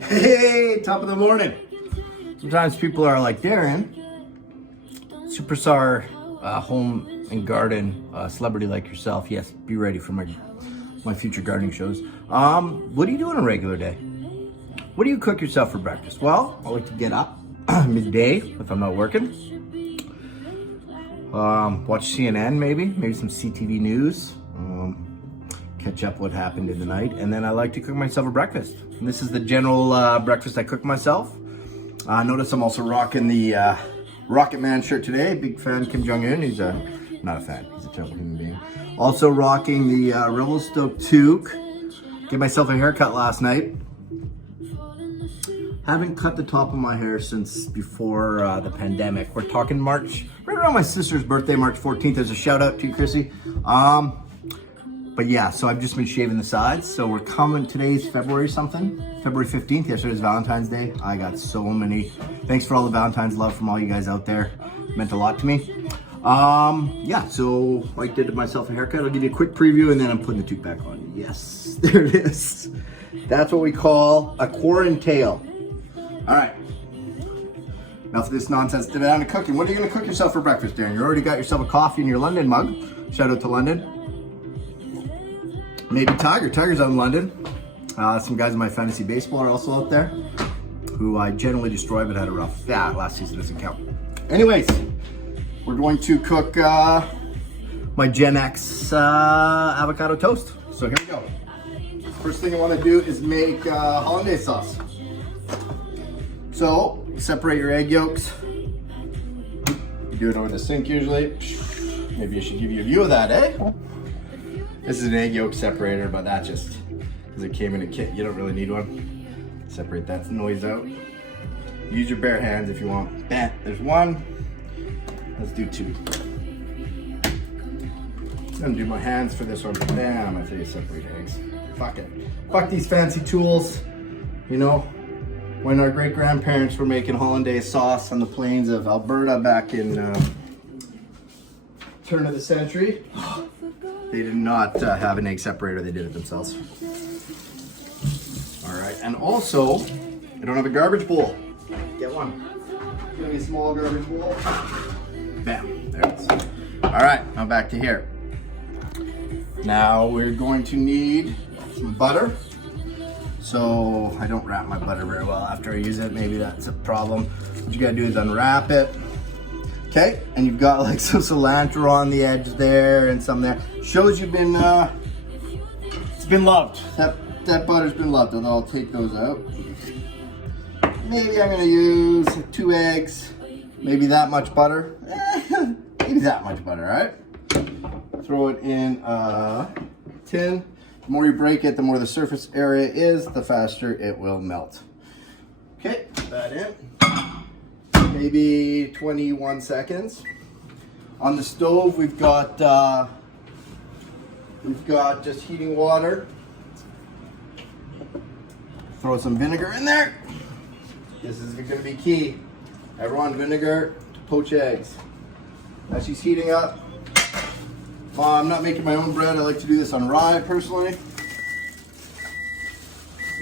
Hey, top of the morning. Sometimes people are like, Darren, superstar home and garden celebrity like yourself. Yes, be ready for my future gardening shows. What do you do on a regular day? What do you cook yourself for breakfast? Well, I like to get up midday if I'm not working. Watch CNN maybe some CTV news. Catch up what happened in the night, and then I like to cook myself a breakfast. And this is the general breakfast I cook myself. Notice I'm also rocking the Rocket Man shirt today. Big fan Kim Jong-un. He's not a fan. He's a terrible human being. Also rocking the Rebel Stoked toque. Gave myself a haircut last night. Haven't cut the top of my hair since before the pandemic. We're talking March, right around my sister's birthday, March 14th. There's a shout out to you, Chrissy. But yeah, so I've just been shaving the sides. So we're coming, today's February something, February 15th. Yesterday's Valentine's Day. I got so many. Thanks for all the Valentine's love from all you guys out there. It meant a lot to me. Yeah, so I did myself a haircut. I'll give you a quick preview and then I'm putting the toque back on. Yes, there it is. That's what we call a quarantale. All right. Enough of this nonsense. Down to cooking. What are you gonna cook yourself for breakfast, Darren? You already got yourself a coffee in your London mug. Shout out to London. Maybe Tiger. Tiger's out in London. Some guys in my fantasy baseball are also out there, who I generally destroy, but had a rough. Yeah, last season doesn't count. Anyways, we're going to cook my GenX avocado toast. So here we go. First thing I want to do is make hollandaise sauce. So separate your egg yolks. You do it over the sink usually. Maybe I should give you a view of that, eh? This is an egg yolk separator, but that just, because it came in a kit, you don't really need one. Separate that noise out. Use your bare hands if you want. Bam, there's one. Let's do two. I'm gonna do my hands for this one. Bam, I tell you, separate eggs. Fuck it. Fuck these fancy tools. You know, when our great grandparents were making hollandaise sauce on the plains of Alberta back in turn of the century, they did not have an egg separator, they did it themselves. All right, and also, I don't have a garbage bowl. Get one. Give me a small garbage bowl. Bam, there it is. All right, now back to here. Now we're going to need some butter. So I don't wrap my butter very well after I use it. Maybe that's a problem. What you gotta do is unwrap it. Okay, and you've got like some cilantro on the edge there and some there. Shows you've been, it's been loved. That butter's been loved, although I'll take those out. Maybe I'm gonna use 2 eggs, maybe that much butter. Maybe that much butter, all right? Throw it in a tin. The more you break it, the more the surface area is, the faster it will melt. Okay, put that in. Maybe 21 seconds. On the stove, we've got just heating water. Throw some vinegar in there. This is going to be key. Everyone, vinegar to poach eggs. As she's heating up, I'm not making my own bread. I like to do this on rye personally.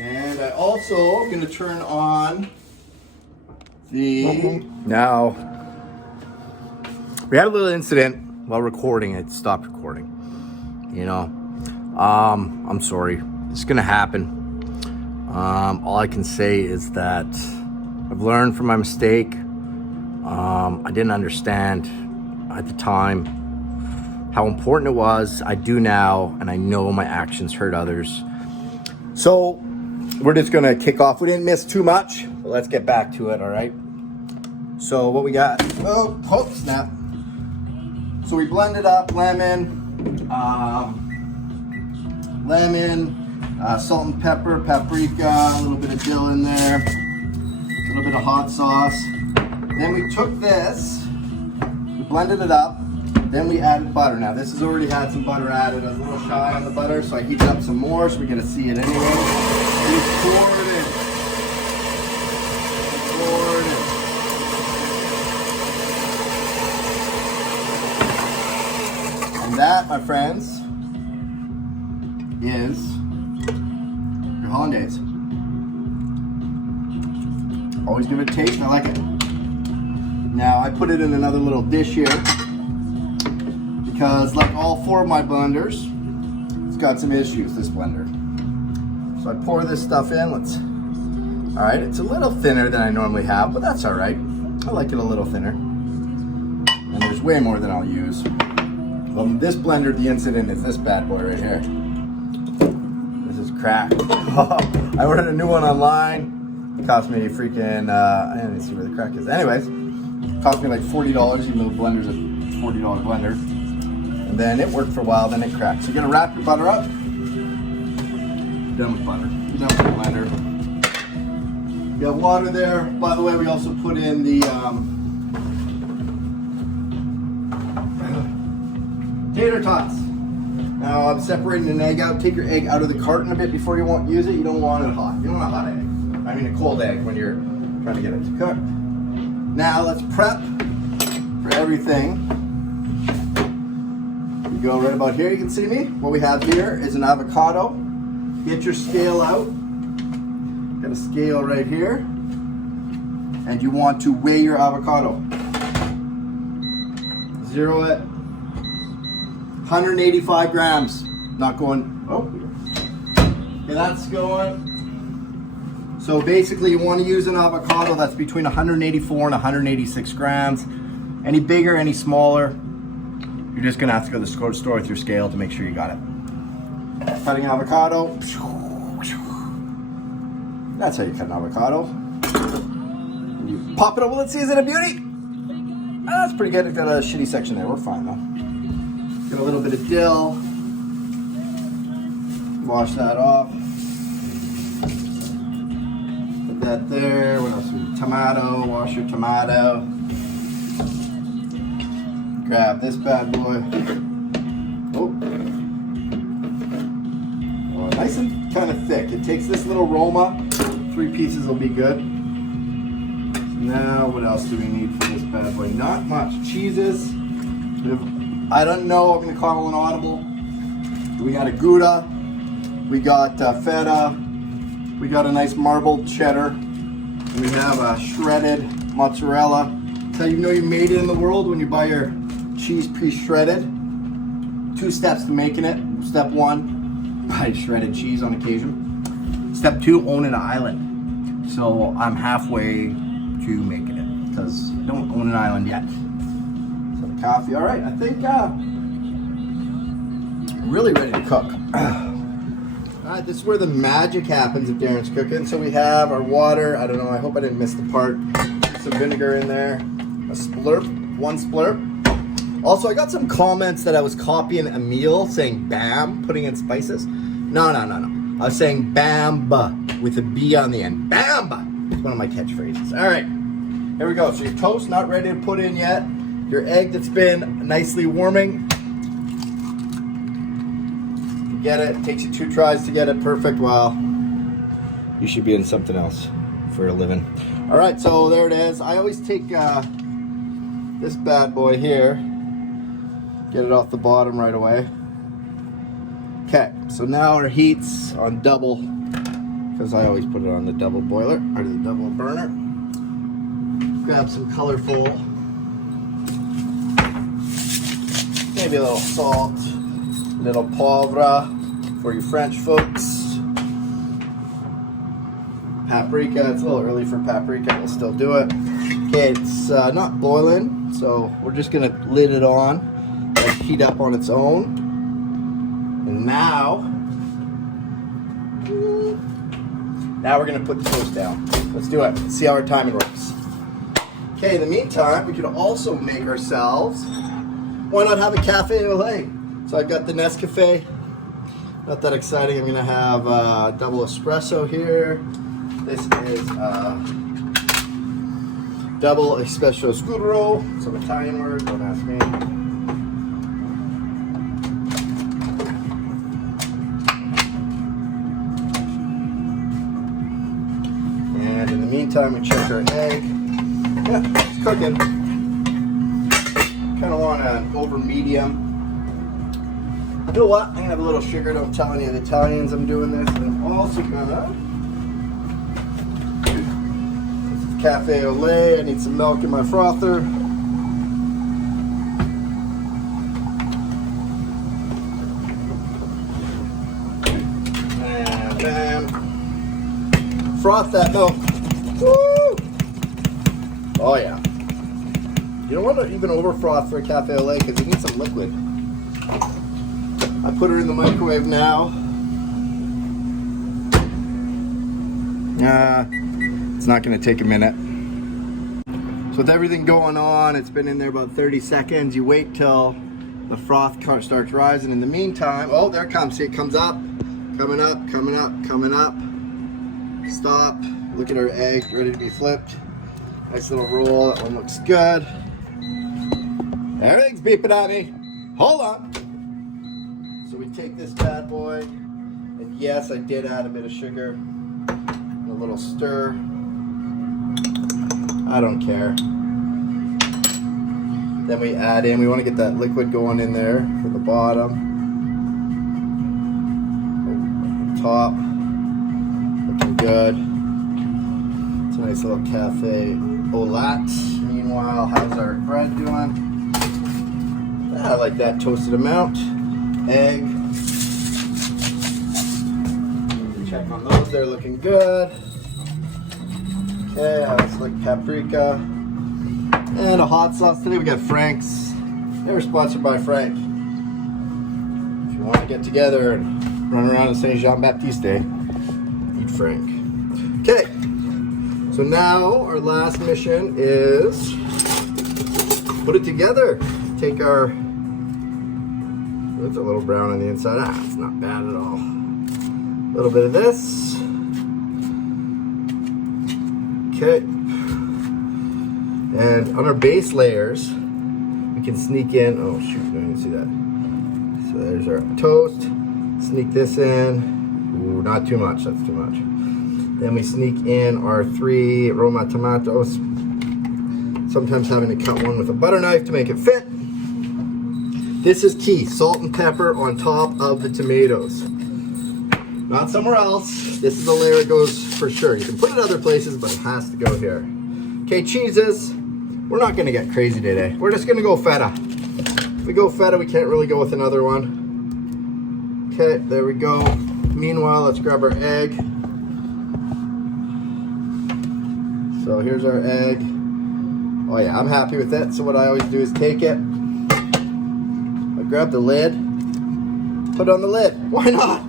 And I also am going to turn on Now, we had a little incident while recording. It stopped recording. You know, I'm sorry. It's gonna happen. All I can say is that I've learned from my mistake. I didn't understand at the time how important it was. I do now, and I know my actions hurt others. So we're just gonna kick off. We didn't miss too much, but let's get back to it, all right? So what we got, oh, snap. So we blended up lemon, salt and pepper, paprika, a little bit of dill in there, a little bit of hot sauce. Then we took this, we blended it up, then we added butter. Now this has already had some butter added. I was a little shy on the butter, so I heated up some more, so we're gonna see it anyway. We poured it in. And that, my friends, is your hollandaise. Always give it a taste. I like it. Now I put it in another little dish here because, like all 4 of my blenders, it's got some issues, this blender. So I pour this stuff in. All right, it's a little thinner than I normally have, but that's all right. I like it a little thinner. And there's way more than I'll use. Well, this blender, the incident is this bad boy right here. This is crap. I ordered a new one online. It cost me freaking, I didn't see where the crack is. Anyways, it cost me like $40, even though the blender's a $40 blender. And then it worked for a while, then it cracked. So you're gonna wrap your butter up. Done with butter. Done with the blender. You got water there. By the way, we also put in the tater tots. Now I'm separating an egg out. Take your egg out of the carton a bit before you use it. You don't want it hot. You don't want a hot egg. I mean a cold egg when you're trying to get it to cook. Now let's prep for everything. You go right about here. You can see me. What we have here is an avocado. Get your scale out. Got a scale right here. And you want to weigh your avocado. Zero it. 185 grams. Not going, oh. Okay, that's going. So basically you want to use an avocado that's between 184 and 186 grams. Any bigger, any smaller, you're just gonna have to go to the store with your scale to make sure you got it. Cutting avocado. That's how you cut an avocado. And you pop it over. Let's see, is it a beauty? That's pretty good. It's got a shitty section there. We're fine though. Get a little bit of dill. Wash that off. Put that there. What else? Tomato. Wash your tomato. Grab this bad boy. Oh. Nice and kind of thick. It takes this little Roma. 3 pieces will be good. Now, what else do we need for this bad boy? Not much. Cheeses. I don't know. I'm going to call an audible. We got a Gouda. We got feta. We got a nice marbled cheddar. And we have a shredded mozzarella. That's how you know you made it in the world, when you buy your cheese pre-shredded. 2 steps to making it. Step 1, buy shredded cheese on occasion. Step 2, own an island. So I'm halfway to making it because I don't own an island yet. So the coffee, all right, I think really ready to cook. All right, this is where the magic happens if Darren's cooking. So we have our water. I don't know, I hope I didn't miss the part. Some vinegar in there, a splurp, 1 splurp. Also, I got some comments that I was copying a meal saying BAM, putting in spices. No. I was saying BAMBA with a B on the end. BAMBA! It's one of my catchphrases. All right, here we go. So your toast not ready to put in yet. Your egg that's been nicely warming. You get it. It takes you 2 tries to get it perfect. Well, you should be in something else for a living. All right, so there it is. I always take this bad boy here. Get it off the bottom right away. Okay, so now our heat's on double, because I always put it on the double boiler, or the double burner. Grab some colorful, maybe a little salt, a little poivre for you French folks. Paprika, it's a little early for paprika, we'll still do it. Okay, it's not boiling, so we're just gonna lid it on, let it heat up on its own. And now we're gonna put the toast down. Let's do it. Let's see how our timing works. Okay, in the meantime, we could also make ourselves, why not have a cafe au lait? So I've got the Nescafe. Not that exciting. I'm gonna have double espresso here. This is double espresso scuro. Some Italian word, don't ask me. Meantime, we check our egg. Yeah, it's cooking. Kind of want an over medium. You know what? I'm gonna have a little sugar. Don't tell any of the Italians I'm doing this. And I'm also gonna cafe au lait. I need some milk in my frother. And bam. Froth that milk. Woo! Oh yeah. You don't want to even over froth for a cafe au lait because you need some liquid. I put her in the microwave now. It's not going to take a minute. So with everything going on, it's been in there about 30 seconds. You wait till the froth starts rising. In the meantime, oh, there it comes. See, it comes up, coming up, coming up, coming up. Stop. Look at our egg, ready to be flipped. Nice little roll. That one looks good. Everything's beeping at me. Hold on. So we take this bad boy, and yes, I did add a bit of sugar. A little stir. I don't care. Then we add in, we want to get that liquid going in there for the bottom. Top. Looking good. It's a nice little cafe au lait. Meanwhile, how's our bread doing? I like that toasted amount. Egg. Check on those, they're looking good. Okay, I also like paprika. And a hot sauce. Today we got Frank's. They were sponsored by Frank. If you want to get together and run around in Saint Jean Baptiste Day, eat Frank. Okay, so now our last mission is put it together. Take our, it's a little brown on the inside. It's not bad at all. A little bit of this. Okay. And on our base layers, we can sneak in, oh shoot, I didn't see that. So there's our toast. Sneak this in. Ooh, not too much, that's too much. Then we sneak in our 3 Roma tomatoes. Sometimes having to cut one with a butter knife to make it fit. This is key, salt and pepper on top of the tomatoes. Not somewhere else. This is the layer it goes for sure. You can put it other places, but it has to go here. Okay, cheeses. We're not gonna get crazy today. We're just gonna go feta. If we go feta, we can't really go with another one. Okay, there we go. Meanwhile, let's grab our egg. So here's our egg. Oh yeah, I'm happy with it. So what I always do is take it. I grab the lid, put it on the lid. Why not?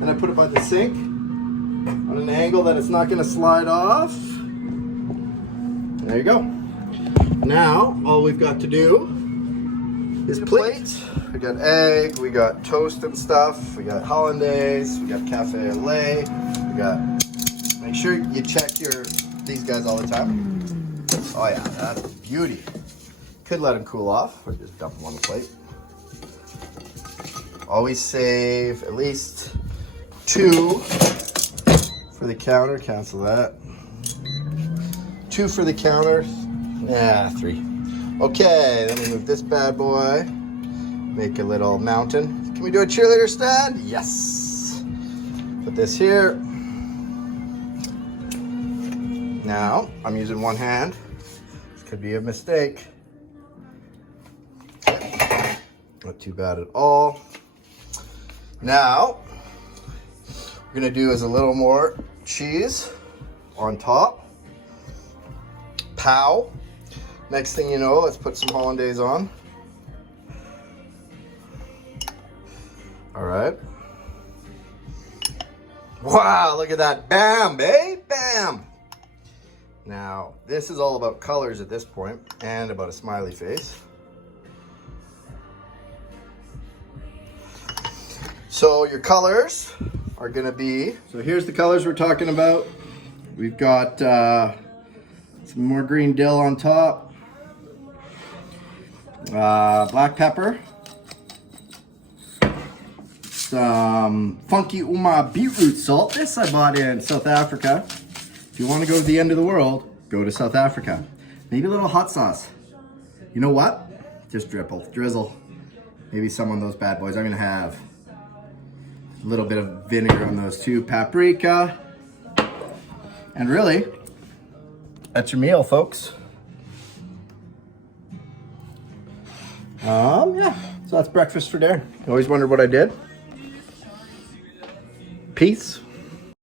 Then I put it by the sink on an angle that it's not going to slide off. There you go. Now, all we've got to do is plate. We got egg, we got toast and stuff, we got hollandaise, we got cafe au lait, we got, make sure you check these guys all the time. Oh yeah, that's a beauty. Could let them cool off or just dump them on the plate. Always save at least 2 for the counter, cancel that. 2 for the counter, 3. Okay, then we move this bad boy, make a little mountain. Can we do a cheerleader stand? Yes. Put this here. Now, I'm using one hand. This could be a mistake. Okay. Not too bad at all. Now, we're gonna do is a little more cheese on top. Pow. Next thing you know, let's put some hollandaise on. All right. Wow, look at that. Bam, babe, bam. Now, this is all about colors at this point and about a smiley face. So your colors are gonna be, so here's the colors we're talking about. We've got some more green dill on top, black pepper, some funky Uma beetroot salt. This I bought in South Africa. If you want to go to the end of the world, go to South Africa. Maybe a little hot sauce. You know what? Just drizzle. Maybe some on those bad boys. I'm gonna have a little bit of vinegar on those too. Paprika. And really, That's your meal, folks. Yeah, so that's breakfast for Darren. You always wondered what I did. Peace.